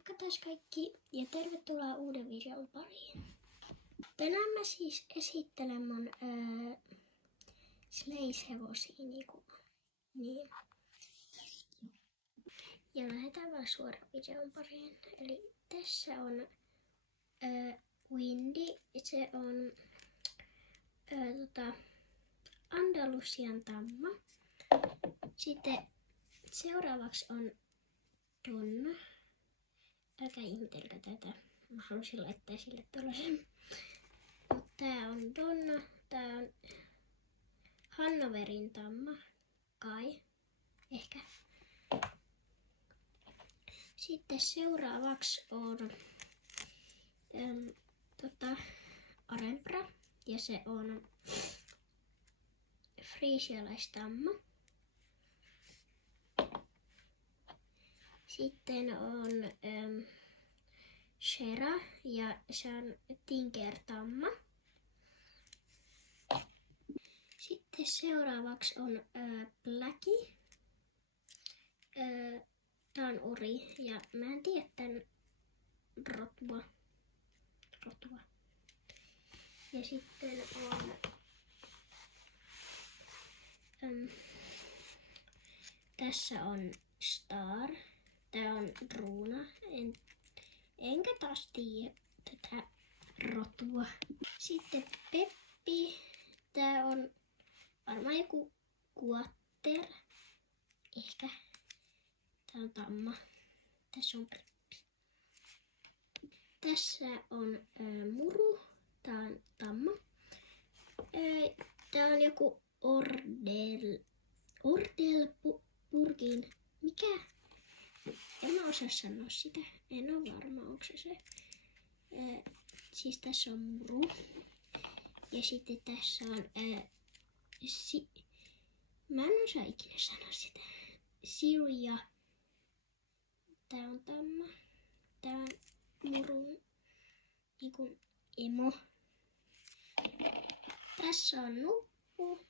Moikka taas kaikki ja tervetuloa uuden videon pariin. Tänään mä siis esittelen mun sleishevosia niin. Ja lähdetään vaan suoraan videon pariin. Eli tässä on Windy. Se on Andalusian tamma. Sitten seuraavaksi on Donna. Älkää ihmetelkää tätä. Mä halusin laittaa sille tollasen. Mut tää on Donna. Tää on Hannoverin tamma. Kai. Ehkä. Sitten seuraavaksi on Arempra. Ja se on friisialaistamma. Sitten on Shera ja se on Tinker-tamma. Sitten seuraavaksi on Blackie. Tää on ori ja mä en tiedä tän rotua. Ja sitten on tässä on Star. Tää on Ruuna. Enkä taas tiedä tätä rotua. Sitten Peppi. Tää on varmaan joku Quarter. Ehkä. Tää on tamma. Tässä on Peppi. Tässä on Muru. Tää on tamma. Tää on joku Ordelpurgin. Mikä? En mä osaa sanoa sitä. En ole varma, onko se. Siis tässä on Muru. Ja sitten tässä on mä en osaa ikinä sanoa sitä. Syria. Tää on tamma. Tää on Muru. Niinku emo. Tässä on Nuppu.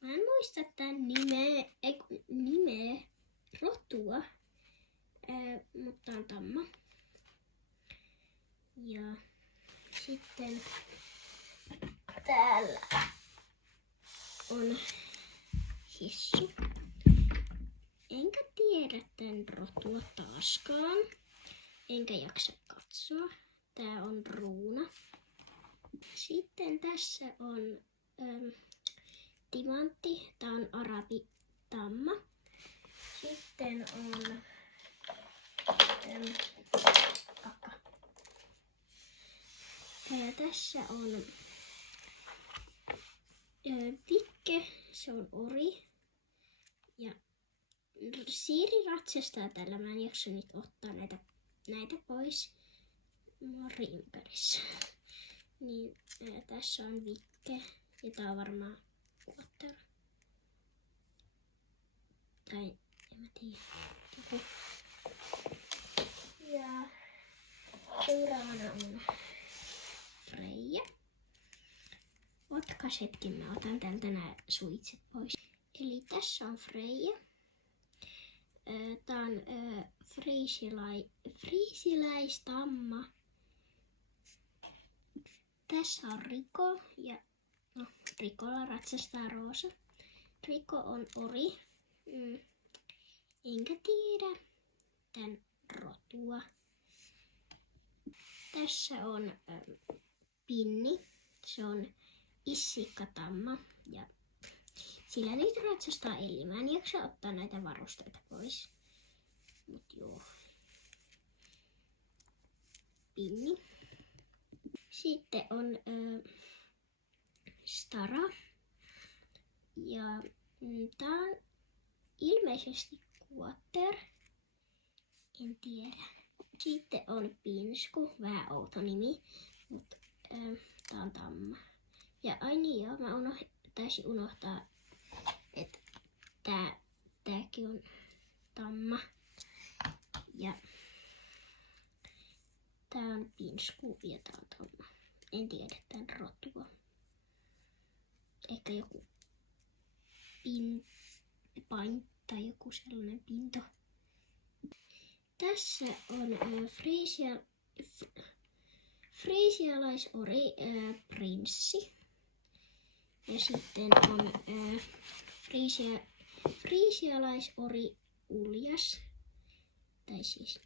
Mä en muista tän nimeä. Rotua. Mutta on tamma. Ja sitten täällä on Hissu. Enkä tiedä tän rotua taaskaan. Enkä jaksa katsoa. Tää on Ruuna. Sitten tässä on Timantti. Tää on arabitamma. Sitten on tässä on Tikke, se on ori. Ja Siiri ratsastaa tällä. Mä en jaksa nyt ottaa näitä pois. Mä oon rimpärissä. Niin tässä on Vikke. Ja tää on varmaan Quarter. Tai en mä tiedä. Ja seuraavana on Freija. Otkas hetken, mä otan tältä nää suitset pois. Eli tässä on Freija. Tää on friisiläistamma. Tässä on Riko ja Rikolla ratsastaa Roosa. Riko on ori. Enkä tiedä tän rotua. Tässä on Pinni. Se on issikkatamma. Ja sillä niitä ratsastaa Elli. Mä en jaksa ottaa näitä varusteita pois. Mut joo. Pinni. Sitten on Stara. Ja tää on ilmeisesti Quarter. En tiedä. Sitten on Pinsku. Vähän outo nimi. Mutta tää on tamma. Ja ai niin joo, mä taisin unohtaa, että tääkin on tamma. Ja tää on Pinsku ja tää on tamma. En tiedä tän rotua. Ehkä joku pain tai joku sellainen pinto. Tässä on friisialaisori prinssi. Ja sitten on friisialaisori uljas. Tai siis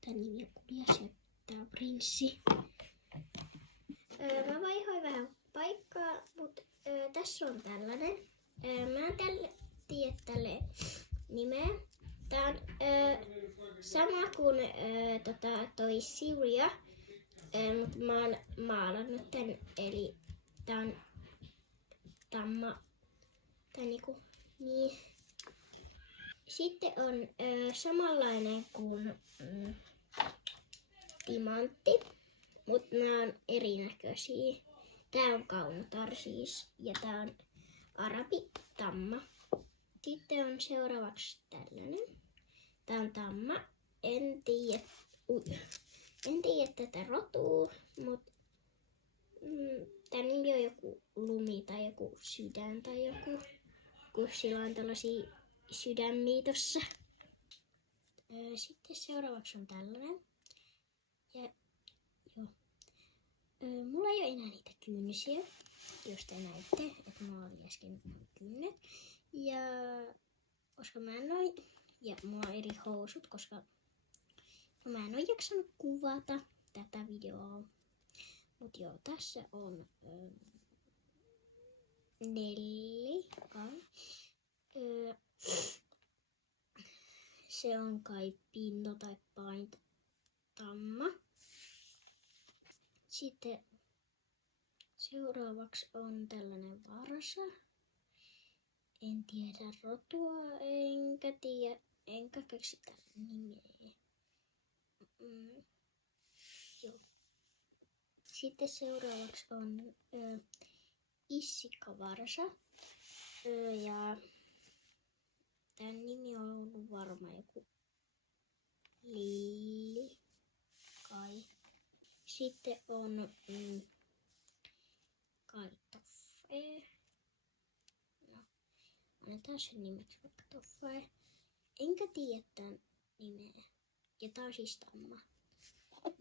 tämän nimi on uljas ja tää on prinssi. Mä vaihoin vähän paikkaa, mutta tässä on tällainen. Mä en tiedä tälle nimeä. Tää on sama kuin toi Syria, mutta mä oon maalannut tän, eli tää on tamma. Tää niinku, niin. Sitten on samanlainen kuin timantti, mutta nämä on erinäköisiä. Tää on kaunotar siis ja tää on arabitamma. Sitten on seuraavaksi tällainen. Tää on tamma. En tiedä tätä rotua, mutta tää nimi on joku lumi tai joku sydän tai joku, kun sillä on tällaisia sydämiä tossa. Sitten seuraavaksi on tällainen. Ja joo. Mulla ei ole enää niitä kynsiä, jos te näitte, että mulla oli äsken kynnet. Ja koska mä en oo, ja mulla on eri housut, koska mä en oo jaksanut kuvata tätä videoa. Mut joo, tässä on Nelli kai. Se on kai pinto tai paintamma. Sitten seuraavaksi on tällainen varsa. En tiedä rotua, enkä keksi tällä nimeä. Joo. Sitten seuraavaksi on issikkavarsa. Ja tämän nimi on ollut varmaan joku Lilli kai. Sitten on kai Toffe. No, annetaan sen nimeksi vaikka Toffe. Enkä tiedä tämän nimeä. Ja tää on siis tamma.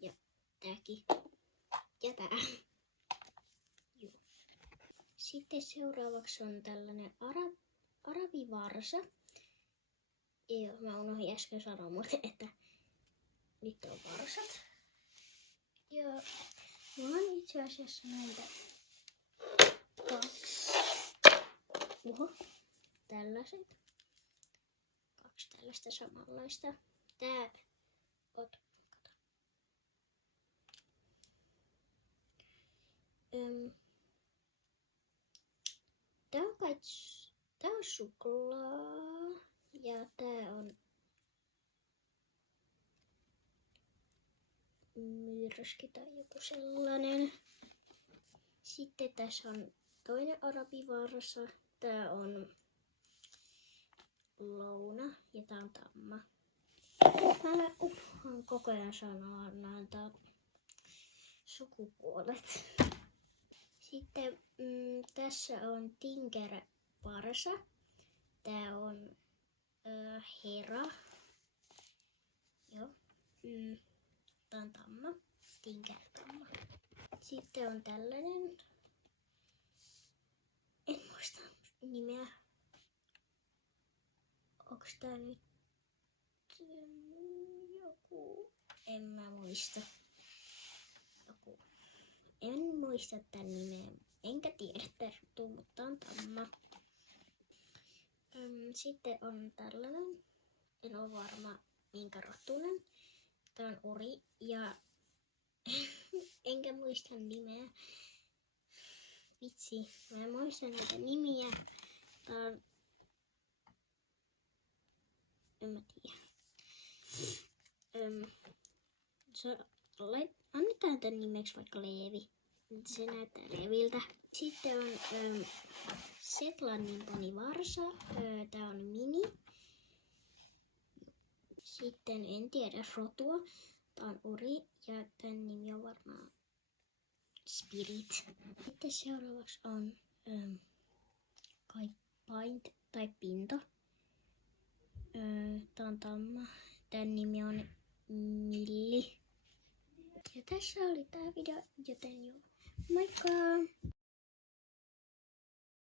Ja tääkin. Ja tää. Joo. Sitten seuraavaksi on tällainen arabivarsa. Joo, mä unohdin äsken sanoa muuten, että nyt on varsat. Ja mulla on itse asiassa näitä 2. Tällaiset. 2 tällaista samanlaista. Tää kato. Tää on suklaa ja tää on myrsky tai joku sellainen. Sitten tässä on toinen arabivarsa. Tää on louna ja tää on tamma. Mä unohan koko ajan sanoa näitä sukupuolet. Sitten tässä on tinkervarsa. Tää on Hera. Joo. Tää on tamma. Tinkertamma. Sitten on tällainen. En muista nimeä. Onks tää nyt joku? En mä muista. Joku. En muista tän nimeä. Enkä tiedä tästä, mutta on tamma. Sitten on tällainen. En oo varma minkä rotunen. Tää on ori ja enkä muista nimeä. Vitsi, mä en muista näitä nimiä. Tää on... En mä tiedä. Annetaan tän nimeksi vaikka Leevi. Se näyttää Leeviltä. Sitten on Setlannin ponivarsa. Tää on Mini. Sitten en tiedä rotua. Tää on ori ja tän nimi on varmaan Spirit. Sitten seuraavaksi on kai Paint tai Pinto. Tää on tamma. Tän nimi on tässä oli tää video, joten joo. Moikka!